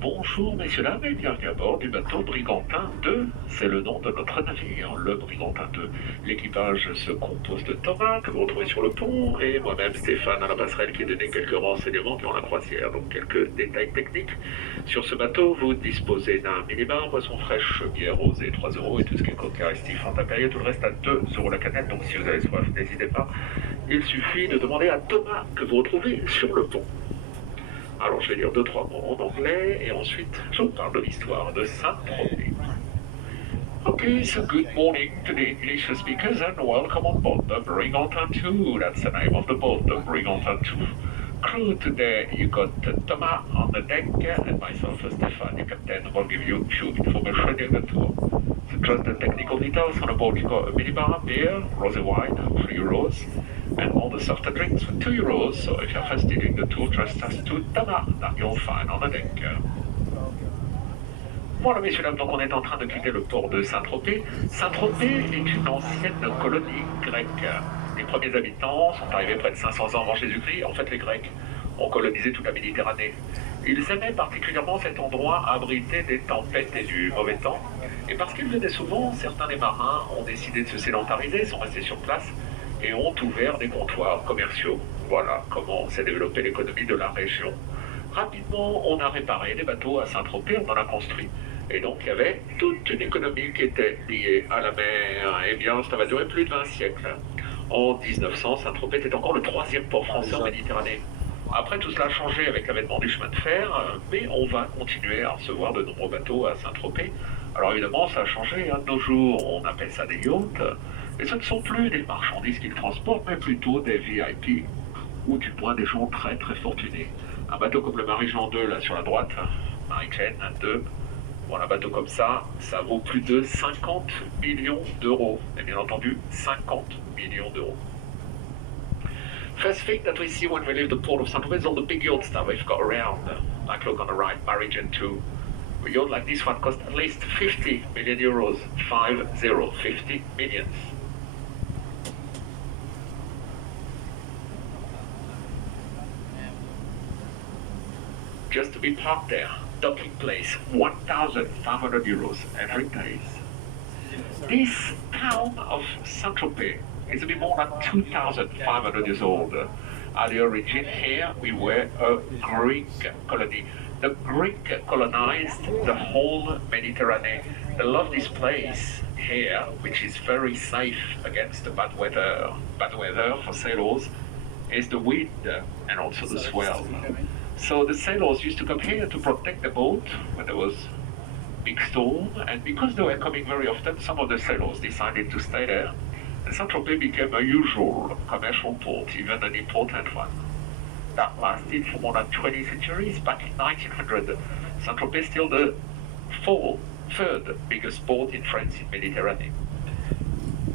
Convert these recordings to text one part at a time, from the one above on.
Bonjour messieurs dames et bienvenue à bord du bateau Brigantin 2. C'est le nom de notre navire, le Brigantin 2. L'équipage se compose de Thomas, que vous retrouvez sur le pont, et moi-même Stéphane à la passerelle qui donnait quelques renseignements durant la croisière, donc quelques détails techniques. Sur ce bateau, vous disposez d'un minibar, boisson fraîche, bière rosée 3 euros et tout ce qui est coca et Steve Fanta Perrier, tout le reste à 2 euros la canette, donc si vous avez soif, n'hésitez pas. Il suffit de demander à Thomas, que vous retrouvez sur le pont. Alors je vais dire 2-3 mots en anglais et ensuite je vous parle de l'histoire de Saint-Tropez. Okay, so good morning to the English speakers and welcome on board the Brigantin 2. That's the name of the boat, the Brigantin 2. Crew today, you got Thomas on the deck and myself, Stéphane, the captain, will give you few information in the tour. So just the technical details on the boat, you got a minibar, beer, rosé wine, 3 euros, and all the softer drinks for 2 euros. So if you're fasted in the tour, just ask to Thomas that you'll find on the deck. Voilà, messieurs, dames, donc on est en train de quitter le port de Saint-Tropez. Saint-Tropez est une ancienne colonie grecque. Les premiers habitants sont arrivés près de 500 ans avant Jésus-Christ. En fait, les Grecs ont colonisé toute la Méditerranée. Ils aimaient particulièrement cet endroit abrité des tempêtes et du mauvais temps. Et parce qu'ils venaient souvent, certains des marins ont décidé de se sédentariser, sont restés sur place et ont ouvert des comptoirs commerciaux. Voilà comment s'est développée l'économie de la région. Rapidement, on a réparé des bateaux à Saint-Tropez, on en a construit. Et donc, il y avait toute une économie qui était liée à la mer. Eh bien, ça va durer plus de 20 siècles. En 1900, Saint-Tropez était encore le 3e port français en Méditerranée. Après, tout cela a changé avec l'avènement du chemin de fer, mais on va continuer à recevoir de nombreux bateaux à Saint-Tropez. Alors évidemment, ça a changé. De nos jours, on appelle ça des yachts. Et ce ne sont plus des marchandises qu'ils transportent, mais plutôt des VIP, ou du moins des gens très très fortunés. Un bateau comme le Marie-Jean 2, là sur la droite, Marie-Jeanne 2, bon, un bateau comme ça vaut plus de 50 millions d'euros. Et bien entendu, 50 millions d'euros. First thing that we see when we leave the port of Saint-Tropez is all the big yachts that we've got around. Like look on the right, Marie-Jeanne 2. A yacht like this one cost at least 50 million euros. 50 millions. Just to be parked there, docking place, 1,500 euros every day. This town of Saint-Tropez is a bit more than 2,500 years old. At the origin here, we were a Greek colony. The Greek colonized the whole Mediterranean. They love this place here, which is very safe against the bad weather. Bad weather for sailors is the wind and also the swell. So the sailors used to come here to protect the boat when there was big storm, and because they were coming very often, some of the sailors decided to stay there. And Saint-Tropez became a usual commercial port, even an important one. That lasted for more than 20 centuries. Back in 1900, Saint-Tropez is still the third biggest port in France in Mediterranean.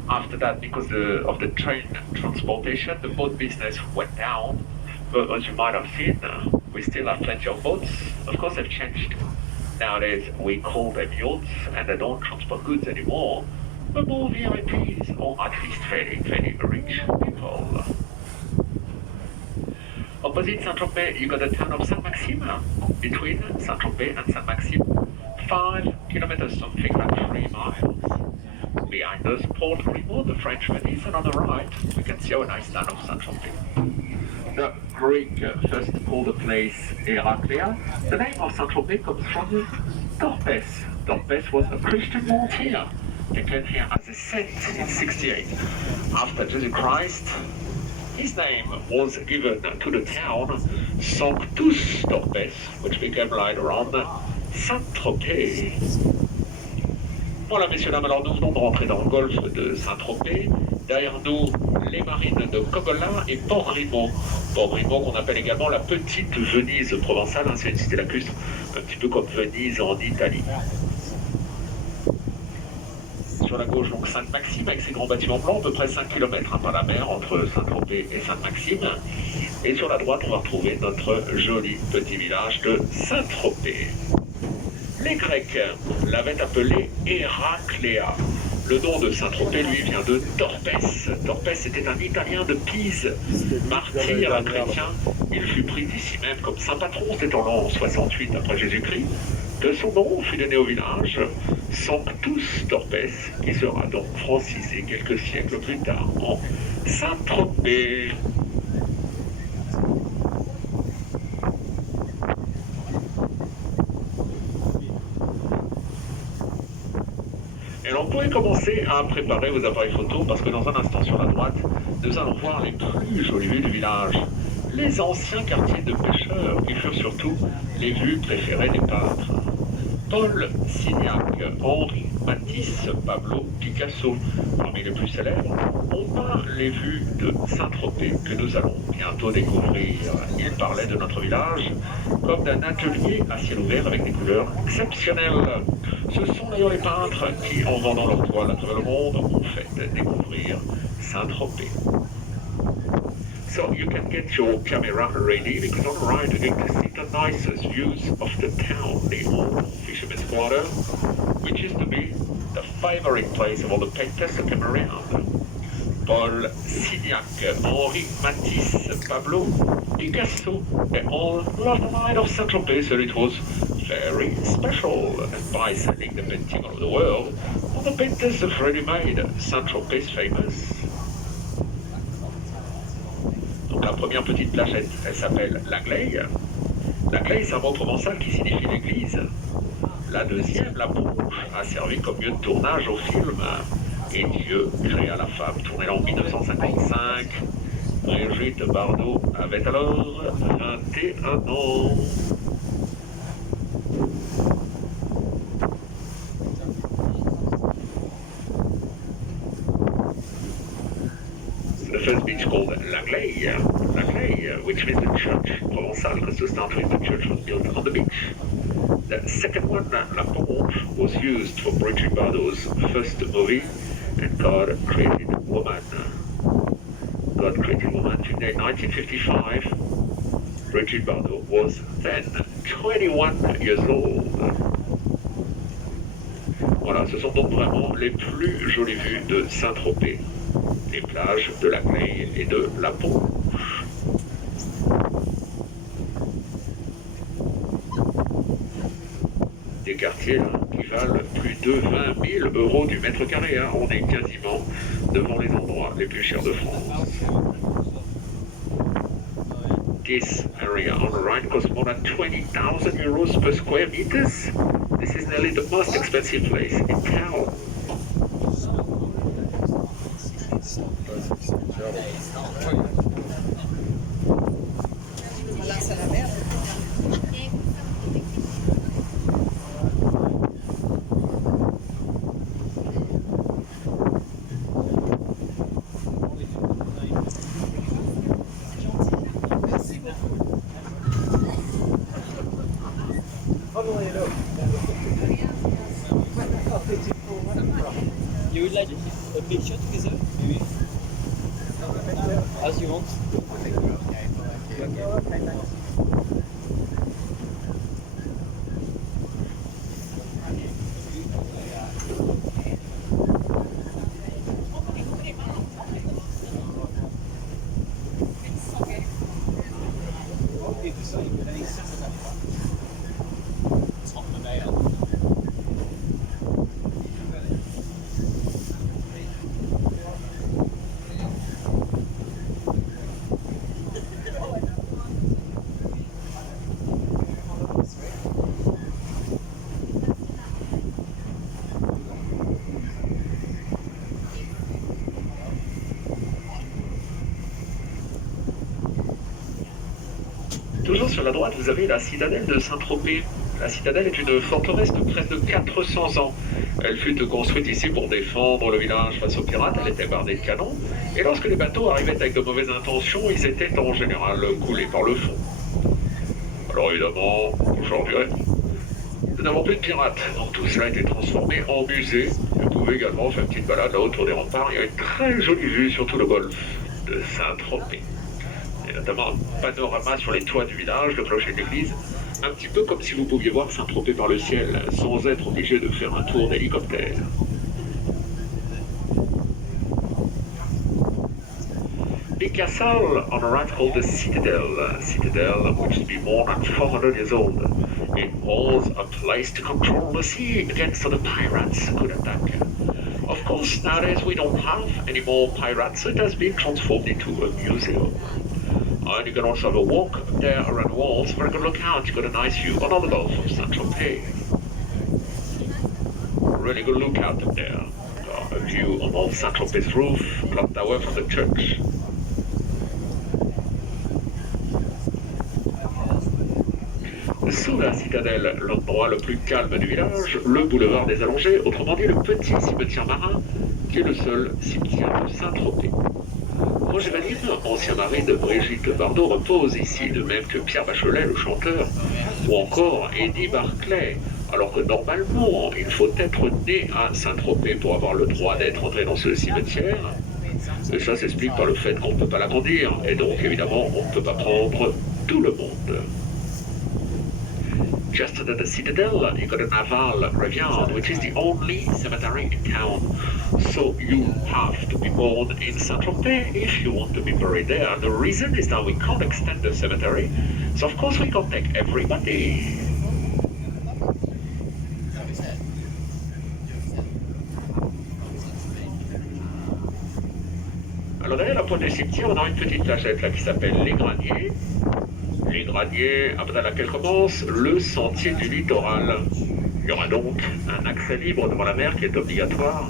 After that, because of the train transportation, the boat business went down. But as you might have seen, we still have plenty of boats. Of course, they've changed. Nowadays, we call them yachts, and they don't transport goods anymore, but more VIPs, or at least very, very rich people. Opposite Saint-Tropez, you got the town of Saint-Maxime. Between Saint-Tropez and Saint-Maxime, 5 kilometers, something like 3 miles. Behind us, Port Grimaud, the French Venice, and on the right, we can see our nice town of Saint-Tropez. The Greek first called the place Heraclea. The name of Saint-Tropez comes from Dorpes. Dorpes was a Christian martyr taken here as a saint in 68. After Jesus Christ, his name was given to the town Sanctus Dorpes, which became later on Saint-Tropez. Voilà, messieurs, dames, alors nous venons de rentrer dans le golfe de Saint-Tropez. Derrière nous, les marines de Cogolin et Port-Grimaud. Port-Grimaud qu'on appelle également la petite Venise provençale, hein, c'est une cité lacustre, un petit peu comme Venise en Italie. Sur la gauche, donc Sainte-Maxime, avec ses grands bâtiments blancs, à peu près 5 km par la mer entre Saint-Tropez et Sainte-Maxime. Et sur la droite, on va retrouver notre joli petit village de Saint-Tropez. Les Grecs l'avaient appelé Heraclea. Le nom de Saint-Tropez, lui, vient de Torpès. Torpès était un Italien de Pise, martyr chrétien. Il fut pris ici même comme saint patron, c'était en l'an 68 après Jésus-Christ. De son nom fut donné au village Sanctus Torpès, qui sera donc francisé quelques siècles plus tard en Saint-Tropez. Et alors, vous pouvez commencer à préparer vos appareils photo parce que dans un instant sur la droite, nous allons voir les plus jolies vues du village. Les anciens quartiers de pêcheurs qui furent surtout les vues préférées des peintres. Paul Signac, Henri Matisse, Pablo Picasso, parmi les plus célèbres, ont peint les vues de Saint-Tropez que nous allons bientôt découvrir. Ils parlaient de notre village comme d'un atelier à ciel ouvert avec des couleurs exceptionnelles. Ce sont d'ailleurs les peintres qui, en vendant leurs toiles à travers le monde, ont fait découvrir Saint-Tropez. So you can get your camera ready because on the right you're going to see the nicest views of the town, the old fisherman's quarter, which used to be the favorite place of all the painters that came around. Paul Signac, Henri Matisse, Pablo Picasso, they all loved the light of Saint-Tropez, so it was very special. And by sending the painting all over the world, all the painters have already made Saint-Tropez famous. Donc la première petite plage, elle s'appelle l'Agleille. L'Agleille, c'est un mot provençal qui signifie l'église. La deuxième, la Ponche, a servi comme lieu de tournage au film Et Dieu créa la femme, tourné en 1955. Brigitte Bardot avait alors 21 ans. The first beach called l'Agleille, which means the church. Provençal, because to start with, the church was built on the beach. The second one, La Ponche, was used for Brigitte Bardot's first movie, and God created woman. God created woman in 1955. Brigitte Bardot was then 21 years old. Voilà, ce sont donc vraiment les plus jolies vues de Saint-Tropez. Les plages de l'Agleille et de la Ponche. Des quartiers là, qui valent plus de 20 000 € du mètre carré. Hein. On est quasiment devant les endroits les plus chers de France. This area on the right costs more than 20,000 € per square meters. This is nearly the most expensive place in town. You would like a picture together? Maybe? As you want. Toujours sur la droite, vous avez la citadelle de Saint-Tropez. La citadelle est une forteresse de près de 400 ans. Elle fut construite ici pour défendre le village face aux pirates. Elle était bardée de canons. Et lorsque les bateaux arrivaient avec de mauvaises intentions, ils étaient en général coulés par le fond. Alors évidemment, aujourd'hui, nous n'avons plus de pirates. Donc tout cela a été transformé en musée. Vous pouvez également faire une petite balade là autour des remparts. Il y a une très jolie vue sur tout le golfe de Saint-Tropez. Et notamment un panorama sur les toits du village, le clocher de l'église, un petit peu comme si vous pouviez voir Saint-Tropez par le ciel, sans être obligé de faire un tour d'hélicoptère. a castle on the right called the Citadel. Citadel, which is be more than 400 years old. It was a place to control the sea against the pirates who could attack. Of course, nowadays we don't have any more pirates, so it has been transformed into a museum. And you can also have a walk there around the walls. Very good lookout. You got a nice view on all the Gulf of Saint-Tropez. Really good lookout up there. A view on all Saint-Tropez's roof, clock tower from the church. Sous la citadelle, l'endroit le plus calme du village, le boulevard des Allongés, autrement dit le petit cimetière marin, qui est le seul cimetière de Saint-Tropez. Roger Vadim, ancien mari de Brigitte Bardot, repose ici, de même que Pierre Bachelet, le chanteur, ou encore Eddie Barclay, alors que normalement, il faut être né à Saint-Tropez pour avoir le droit d'être entré dans ce cimetière. Et ça s'explique par le fait qu'on ne peut pas l'agrandir, et donc évidemment, on ne peut pas prendre tout le monde. Just under the Citadel, you got a naval graveyard, which is the only cemetery in town. So you have to be born in Saint-Tropez if you want to be buried there. The reason is that we can't extend the cemetery, so of course we can't take everybody. Alors derrière la pointe du cimetière, on a une petite plagette là qui s'appelle Les Graniers. Les Graniers, après laquelle commence le sentier du littoral. Il y aura donc un accès libre devant la mer qui est obligatoire.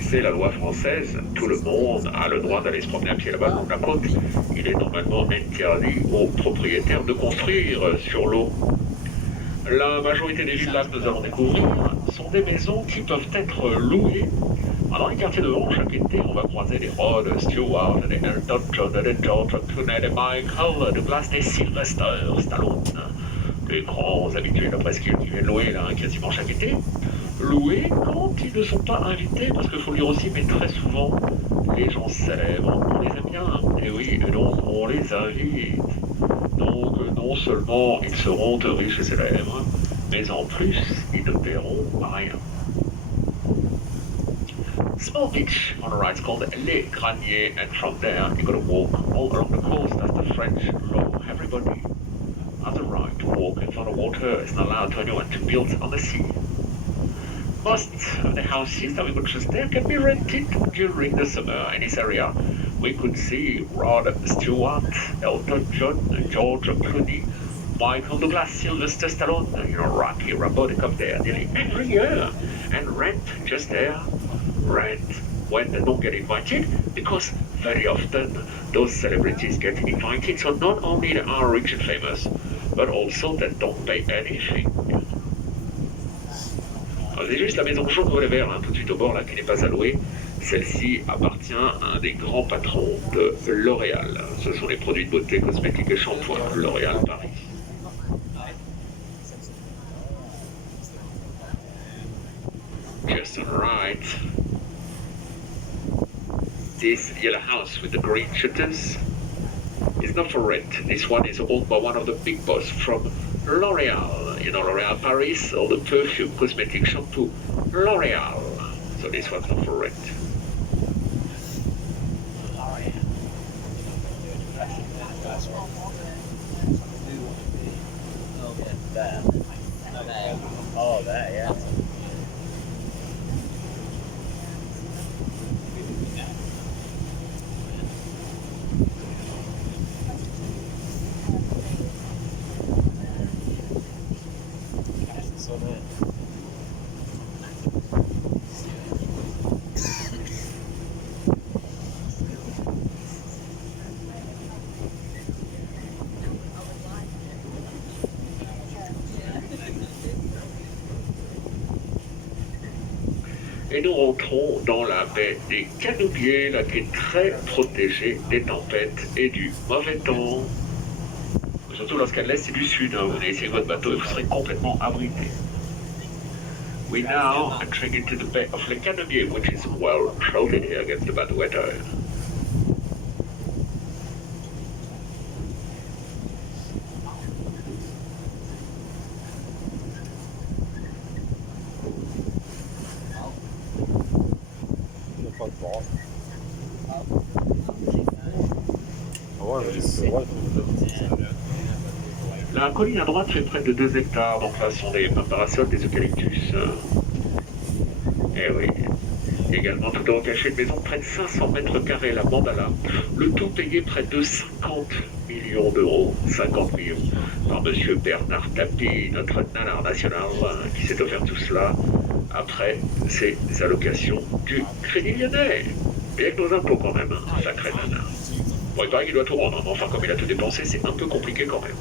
C'est la loi française, tout le monde a le droit d'aller se promener à pied là-bas, donc la côte. Il est normalement interdit aux propriétaires de construire sur l'eau. La majorité des villas que nous allons découvrir sont des maisons qui peuvent être louées. Alors, dans les quartiers de Londres, chaque été, on va croiser des Rod Stewart, des Elton John, des George Clooney, des Michael Douglas, des Sylvester Stallone, des grands habitués de la presqu'île qui viennent louer là, quasiment chaque été. Louer quand ils ne sont pas invités, parce qu'il faut lire aussi, mais très souvent, les gens célèbres, on les aime bien, et oui, et donc on les invite. Donc non seulement ils seront riches et célèbres, mais en plus, ils ne paieront rien. Small beach on the right is called Les Graniers, and from there you gotta walk all along the coast as the French law. Everybody has a right to walk in front of water. It's not allowed to anyone to build on the sea. Most of the houses that we could just there can be rented during the summer in this area. We could see Rod Stewart, Elton John, George Clooney, Michael Douglas, Sylvester Stallone, Rocky Rambo, they come there nearly every year and rent just there. Rent when they don't get invited, because very often those celebrities get invited, so not only they are rich and famous, but also they don't pay anything. C'est juste la maison jaune au vert, tout de suite au bord, là, qui n'est pas allouée. Celle-ci appartient à un des grands patrons de L'Oréal. Ce sont les produits de beauté, cosmétiques et shampoings. L'Oréal Paris. Just on the right. This yellow house with the green shutters is not for rent. This one is owned by one of the big boss from L'Oréal. You know L'Oréal Paris, all the perfume, cosmetic, shampoo, L'Oréal. So this one's not for rent. Oh, there, yeah. Et nous rentrons dans la baie des Canubiers, là qui est très protégée des tempêtes et du mauvais temps. Surtout lorsqu'à l'est et du sud, vous venez ici avec votre bateau et vous serez complètement abrité. We now entering into the bay of Les Canubiers, which is well sheltered here against the bad weather. Ouais, mais c'est vrai. La colline à droite fait près de 2 hectares, donc là ce sont des parasols, des eucalyptus. Et oui. Également tout en cachet de maison, près de 500 mètres carrés, la Mandala. Le tout payé près de 50 millions d'euros. 50 millions. Par monsieur Bernard Tapie, notre nanar national, qui s'est offert tout cela après ses allocations du Crédit Lyonnais. Et avec nos impôts quand même, sacré nanar. Bon, il paraît qu'il doit tout rendre, mais enfin, comme il a tout dépensé, c'est un peu compliqué quand même.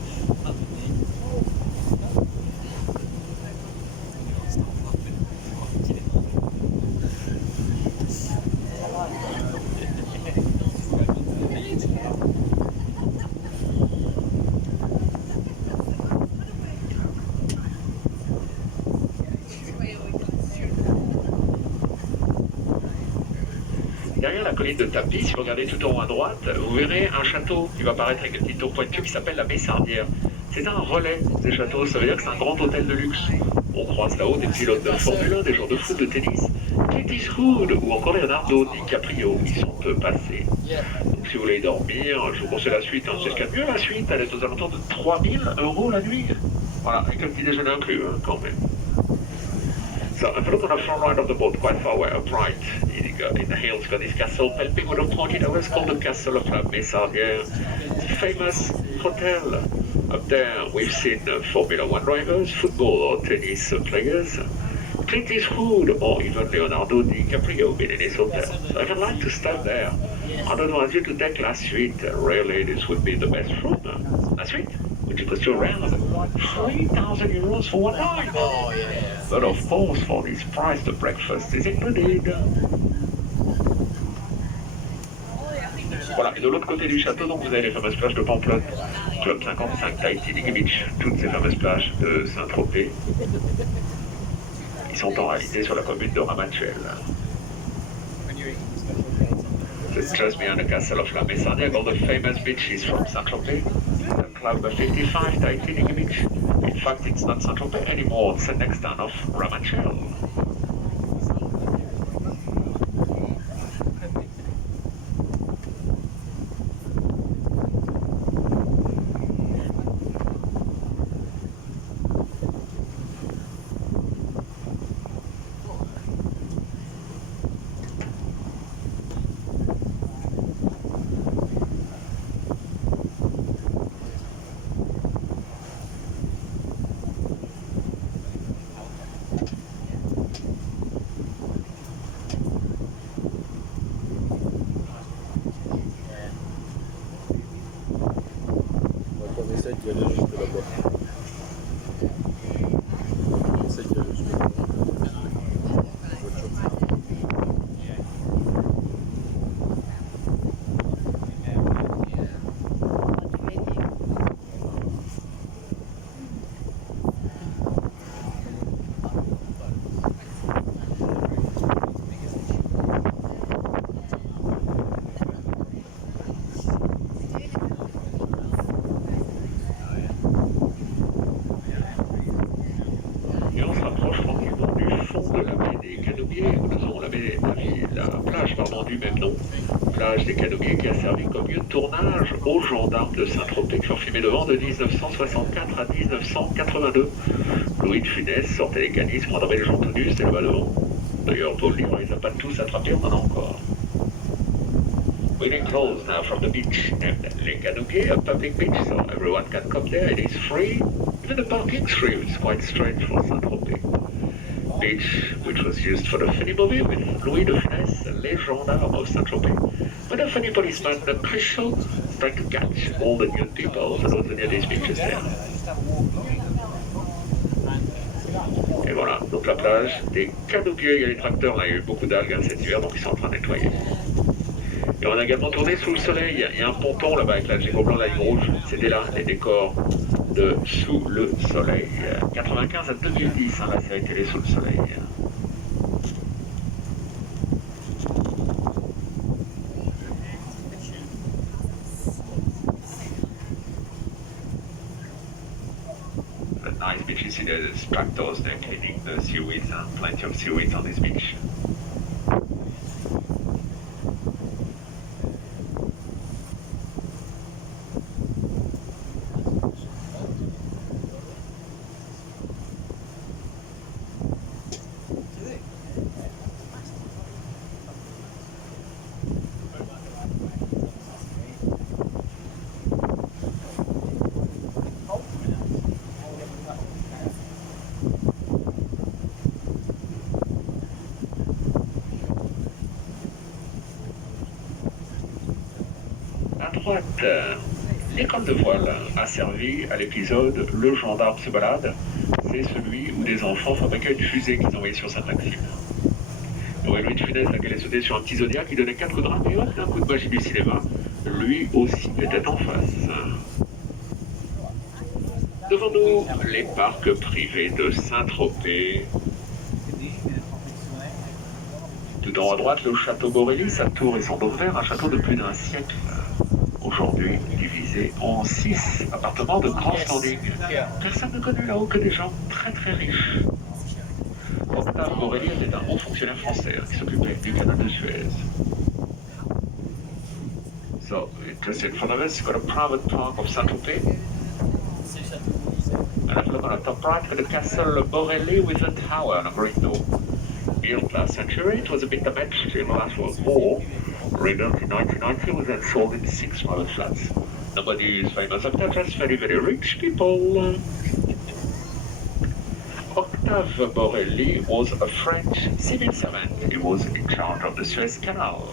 Derrière la colline de Tapie, si vous regardez tout en haut à droite, vous verrez un château qui va apparaître avec une petite tour pointue qui s'appelle la Messardière. C'est un relais des châteaux, ça veut dire que c'est un grand hôtel de luxe. On croise là-haut des pilotes de Formule 1, des joueurs de foot, de tennis, Clint Eastwood ou encore Leonardo DiCaprio, ils sont passés. Donc si vous voulez y dormir, je vous conseille la suite, hein. C'est ce qu'il y a de mieux la suite, elle est aux alentours de 3000 € la nuit. Voilà, avec un petit déjeuner inclus quand même. So if you look on the front right of the boat, quite far away, upright, in the hills, got this castle, helping with a pointed over, it's called the Castle of La Messardière. It's a famous hotel. Up there, we've seen Formula One drivers, football or tennis players, Clint Eastwood or even Leonardo DiCaprio been in his hotel. So if you'd like to stay there, I'd advise you to take La Suite. Really, this would be the best room. La Suite, which costs you around 3,000 € for 1 night. Oh, yeah. But of course, for this price, the breakfast is included. Voilà, et de l'autre côté du château, donc vous avez les fameuses plages de Pampelonne, Club 55, Tahiti, Diggy Beach, toutes ces fameuses plages de Saint-Tropez, qui sont en réalité sur la commune de Ramatuelle. It's just behind the castle of La Messardière, all the famous beaches from Saint-Tropez. The Club 55, Tahiti, Diggy Beach. In fact, it's not Saint-Tropez anymore, it's the next town of Ramatuelle. On essaie d'y aller jusque là-bas. On essaie d'y aller jusque là-bas. Et on se rapproche tranquillement du fond de la baie des Canobiers, où nous avons la plage du même nom. Plage des Canobiers qui a servi comme lieu de tournage aux gendarmes de Saint-Tropez qui ont filmé le vent de 1964 à 1982. Louis de Funès sortait les canisses, prendrait les gens tout nus, c'était le vent. D'ailleurs, pour le dire, on les a pas tous attrapés, on en a encore. We're getting close now from the beach named Les Canobiers, a public beach, so everyone can come there. It is free. Even the parking's free, which is quite strange for Saint-Tropez. Beach, which was used for the funny movie with Louis de Funès, Les Gendarmes of Saint-Tropez. But the funny policeman, the Crucial, trying to catch all the nude people that was near these beaches there. Et voilà, donc la plage des Canobiers, il y a les tracteurs, là il y a eu beaucoup d'algues cet hiver, donc ils sont en train de nettoyer. Et on a également tourné sous le soleil, il y a un ponton là-bas avec la gigot blanc, la ligne rouge, c'était là les décors de Sous le soleil. 95 à 2010, la série télé Sous le soleil. The nice beach, you see there's tractors, they're cleaning the seaweeds, plenty of seaweeds on this beach. À droite, l'école de voile a servi à l'épisode Le gendarme se balade. C'est celui où des enfants fabriquaient une fusée qu'ils envoyaient sur Sainte-Maxime. Ouais, Louis de Funès, laquelle est sauté sur un petit zodiaque qui donnait 4 grammes et hop, un coup de magie du cinéma. Lui aussi était en face. Devant nous, les parcs privés de Saint-Tropez. Tout en haut à droite, le château Borelli, sa tour et son dos vert, un château de plus d'1 siècle. Aujourd'hui divisé en 6 appartements de grand standing. Personne ne connaît là-haut que des gens très très riches. Octave Borelli était un haut fonctionnaire français qui s'occupait du canal de Suez. So, just in front of us, you've got a private park of Saint-Tropez. And if you look on the top right, you've got the castle Borelli with a tower and a great door. Built last century, it was a bit damaged in the Last World War. Rebuilt in 1990, was then sold in 6 smaller flats. Nobody is famous up there, just very, very rich people. Octave Borelli was a French civil servant. He was in charge of the Suez Canal.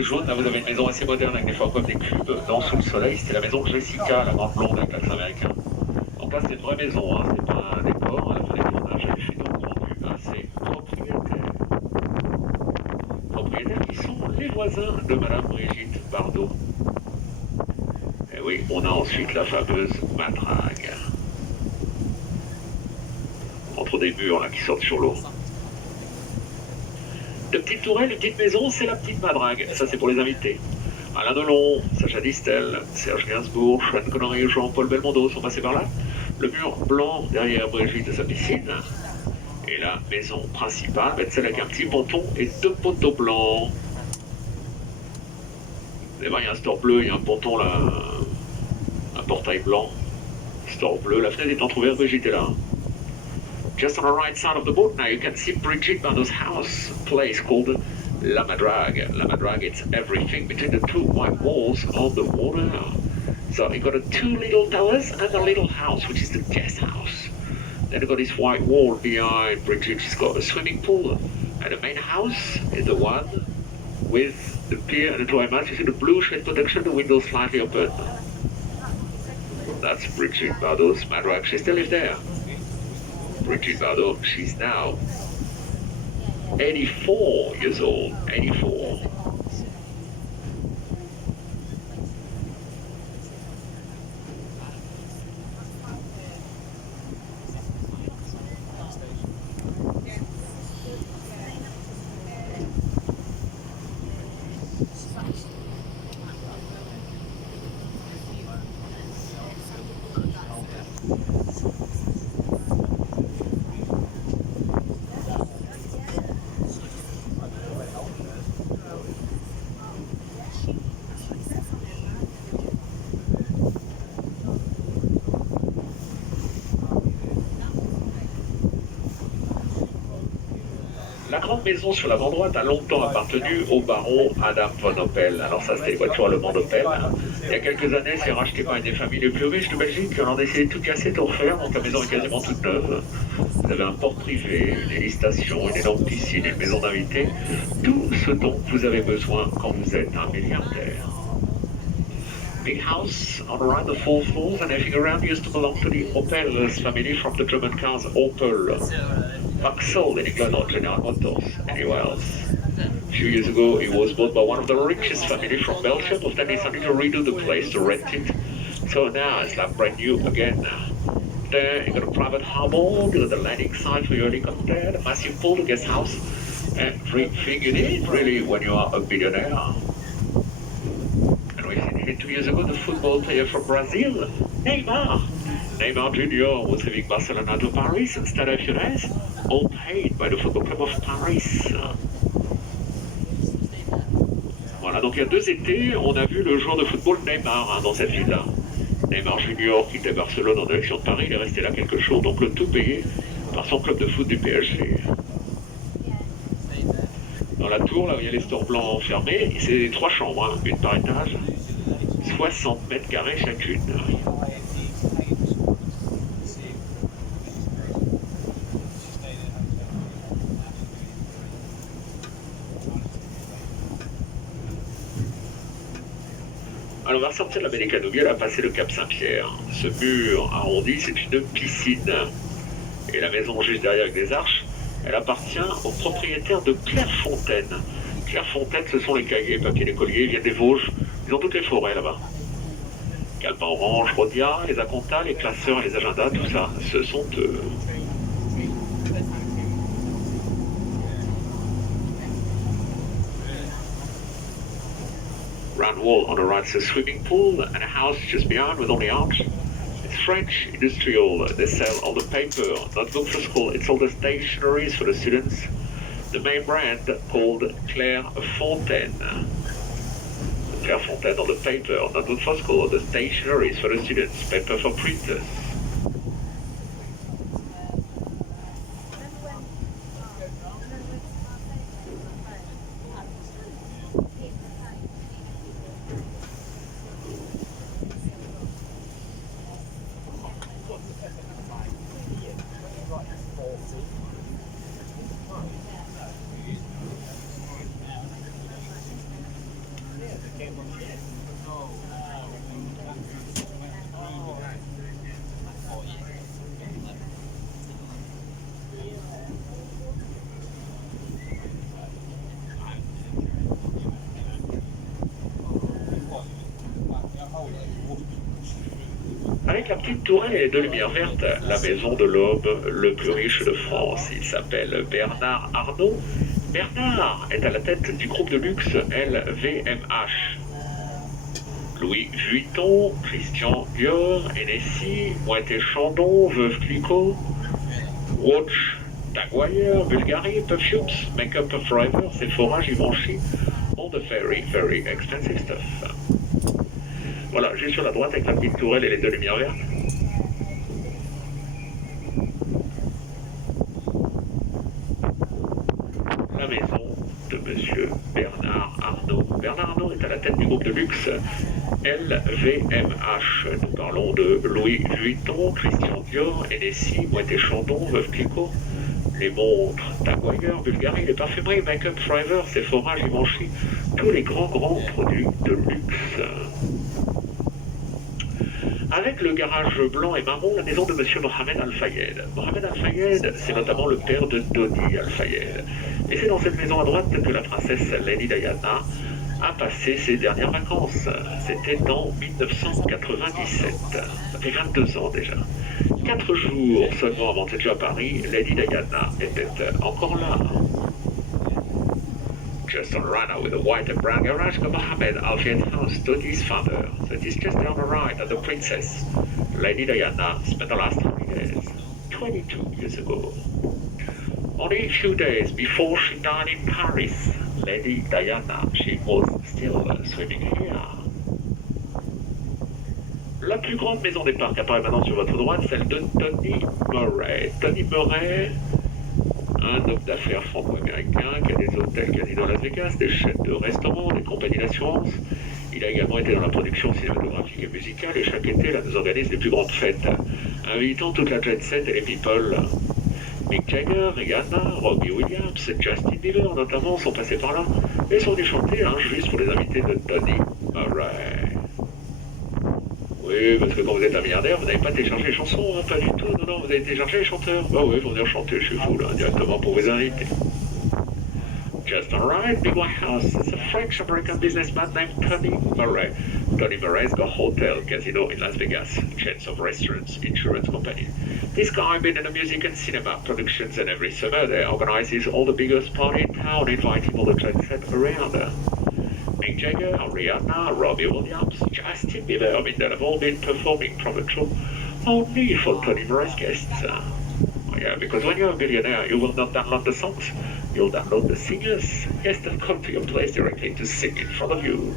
Jaune, là vous avez une maison assez moderne avec des formes comme des cubes dans sous le soleil. C'était la maison Jessica, la grande blonde avec l'accent américain. Donc là c'est une vraie maison, hein. C'est pas un décor. À la fin des tournages, elle fait donc rendu à ses propriétaires. Propriétaires qui sont les voisins de Madame Brigitte Bardot. Et oui, on a ensuite la fameuse matrague. Entre des murs là qui sortent sur l'eau. De petites tourelles, de petites maisons, c'est la petite madrague. Ça, c'est pour les invités. Alain Delon, Sacha Distel, Serge Gainsbourg, Sean Connery, Jean-Paul Belmondo sont passés par là. Le mur blanc derrière Brigitte de sa piscine. Et la maison principale, celle avec un petit ponton et 2 poteaux blancs. Vous allez voir, il y a un store bleu, il y a un ponton là, un portail blanc. Store bleu, la fenêtre est entrouverte, Brigitte est là. Just on the right side of the boat now, you can see Brigitte Bardot's house, place called La Madrague. La Madrague, it's everything between the 2 white walls on the water. So you've got 2 little towers and a little house, which is the guest house. Then you've got this white wall behind Brigitte. She's got a swimming pool. And the main house is the one with the pier and the dry mat. You see the blue shade protection, the windows slightly open. That's Brigitte Bardot's Madrague. She still lives there. Brigitte Bardot, she's now 84 years old, 84. La grande maison sur l'avant droite a longtemps appartenu au baron Adam von Oppel. Alors ça, c'était les voitures allemandes Opel. Il y a quelques années, c'est racheté par une des familles les plus riches de Belgique. On a essayé de tout casser, tout refaire, donc la maison est quasiment toute neuve. Vous avez un port privé, une hélice-station, une énorme piscine, une maison d'invités. Tout ce dont vous avez besoin quand vous êtes un milliardaire. Big house on around the 4 floors, and everything around used to belong to the Opel's family from the German cars Opel. Vauxhall in England or General Motors anywhere else. A few years ago, it was bought by one of the richest families from Belgium, but then they decided to redo the place to rent it. So now it's like brand new again. There you got a private harbour, you got the landing site for your helicopter, the massive pool, the guest house, everything you need really when you are a billionaire. And we seen here 2 years ago the football player from Brazil, Neymar. Neymar Jr. was leaving Barcelona to Paris instead of Fures, all paid by the Football Club of Paris. Voilà, donc il y a 2 étés, on a vu le joueur de football Neymar dans cette ville-là. Neymar Jr. quittait Barcelone en direction de Paris, il est resté là quelques jours, donc le tout payé par son club de foot du PSG. Dans la tour, là où il y a les stores blancs fermés. C'est 3 chambres, hein, une par étage. 60 mètres carrés chacune. Alors on va sortir de la Médicanouville, elle a passé le Cap Saint-Pierre. Ce mur arrondi, c'est une piscine. Et la maison juste derrière avec des arches, elle appartient aux propriétaires de Clairefontaine. Clairefontaine, ce sont les cahiers, papiers d'écoliers, ils viennent des Vosges, ils ont toutes les forêts là-bas. Calpin Orange, Rodia, les Acontas, les classeurs et les agendas, tout ça, ce sont eux. Round wall on the right is a swimming pool and a house just behind with only arch. It's French industrial. They sell all the paper, notebook for school. It's all the stationeries for the students. The main brand called Clairefontaine. Clairefontaine on the paper, notebook for school, the stationeries for the students, paper for printers. Avec la petite tourelle et les 2 lumières vertes, la maison de l'homme le plus riche de France. Il s'appelle Bernard Arnault. Bernard est à la tête du groupe de luxe LVMH. Louis Vuitton, Christian Dior, Hennessy, Moët & Chandon, Veuve Clicquot, Watch, Tag Heuer, Bulgari, Perfumes, Makeup Forever, Sephora, Givenchy, all the very, very expensive stuff. Voilà, juste sur la droite avec la petite tourelle et les 2 lumières vertes. La maison de monsieur Bernard Arnault. Bernard Arnault est à la tête du groupe de luxe LVMH. Nous parlons de Louis Vuitton, Christian Dior, Hennessy, Moët & Chandon, Veuve Clicquot, les montres, Tag Heuer, Bulgari, les parfumeries, Makeup Forever, Sephora, Givenchy, tous les grands produits de luxe. Avec le garage blanc et marron, la maison de monsieur Mohamed Al-Fayed. Mohamed Al-Fayed, c'est notamment le père de Dodi Al-Fayed. Et c'est dans cette maison à droite que la princesse Lady Diana a passé ses dernières vacances. C'était en 1997. Ça fait 22 ans déjà. 4 jours seulement avant d'être à Paris, Lady Diana était encore là. Just on the right now with a white and brown garage got Mohamed Al-Fayed's house, Dodi's father. So it is just down the right at the princess. Lady Diana spent the last holidays 22 years ago. Only a few days before she died in Paris, Lady Diana, she was still swimming here. La plus grande maison des parcs apparaît maintenant sur votre droite, celle de Tony Murray. Tony Murray, un homme d'affaires franco-américain qui a des hôtels casinos à Las Vegas, des chaînes de restaurants, des compagnies d'assurance. Il a également été dans la production cinématographique et musicale et chaque été, là, nous organise les plus grandes fêtes, invitant toute la jet set et les people. Mick Jagger, Rihanna, Robbie Williams, Justin Bieber notamment sont passés par là et sont venus chanter juste pour les invités de Tony Murray. Oui, parce que quand vous êtes un milliardaire, vous n'avez pas téléchargé les chansons, hein, pas du tout. Non, vous avez téléchargé les chanteurs. Bah oui, ils vont venir chanter chez vous, là, directement pour vous inviter. Just alright, Big White House is a French-American businessman named Tony Murray. Tony Murray's got a hotel, casino in Las Vegas, chains of restaurants, insurance company. This guy been in the music and cinema productions, and every summer they organizes all the biggest party in town, inviting all the jet set around. Mick Jagger, Rihanna, Robbie Williams, Justin Bieber, I mean, they've all been performing from the show only for Tony Murray's guests. Yeah, because when you're a billionaire, you will not download the songs, you'll download the singers. Yes, they'll come to your place directly to sing in front of you.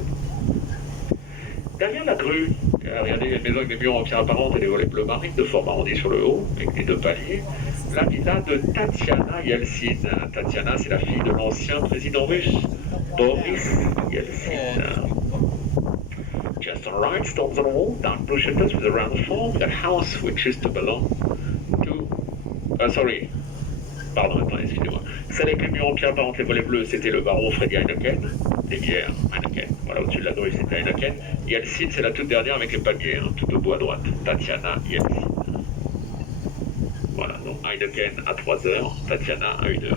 Derrière la grue, regardez les maisons avec des murs en pierre apparente et des volets bleu marine de forme arrondi sur le haut, avec des 2 paliers. la villa de Tatiana Yeltsin. Tatiana, c'est la fille de l'ancien président russe, Boris Yeltsin. Just on right, stones on the wall, dark blue shutters with a round form, that house which is to belong to... Pardon, attends, excusez-moi. Celle avec les murs en pierre parente, les volets bleus, c'était le baron Freddy Heineken. Les bières, Heineken. Voilà, au-dessus de la grue, c'était Heineken. Yeltsin, c'est la toute dernière avec les palmiers, hein, tout au bout à droite. Tatiana Yeltsin. Voilà, donc Heineken à 3h, Tatiana à 1h.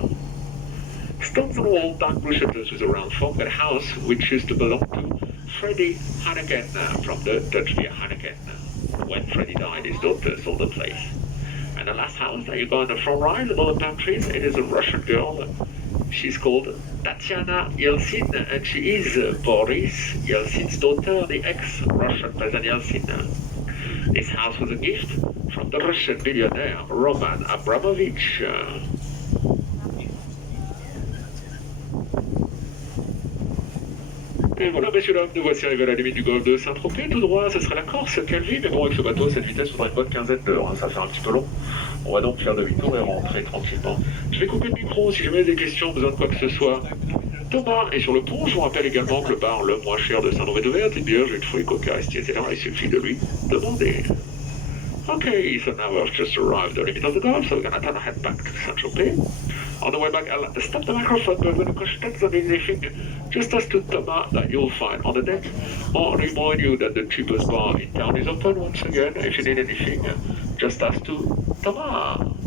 Stones on the wall, dark blue shutters with a round form, that house which used to belong to Freddy Heineken from the Dutch beer Heineken. When Freddy died, his daughter sold the place. And the last house that you go on the front right, above the palm trees, it is a Russian girl. She's called Tatiana Yeltsin, and she is Boris Yeltsin's daughter, the ex-Russian President Yeltsin. This house was a gift from the Russian billionaire Roman Abramovich. Et voilà, messieurs dames, nous voici arrivés à la limite du golfe de Saint-Tropez. Tout droit, ce serait la Corse, Calvi, mais bon, avec ce bateau, à cette vitesse, il faudra une bonne quinzaine d'heures. Hein, ça fait un petit peu long. On va donc faire demi-tour et rentrer tranquillement. Je vais couper le micro si jamais des questions, besoin de quoi que ce soit. Thomas est sur le pont. Je vous rappelle également que le bar le moins cher de Saint-Tropez-de-Vert, une bière, jus de fruits, coca, etc. Il suffit de lui demander. Okay, so now we've just arrived at the limit of the Gulf, so we're gonna turn our head back to Saint-Tropez. On the way back, I'll stop the microphone, but when the text on anything, just ask to Thomas that you'll find on the deck. I'll remind you that the cheapest bar in town is open once again. If you need anything, just ask to Thomas.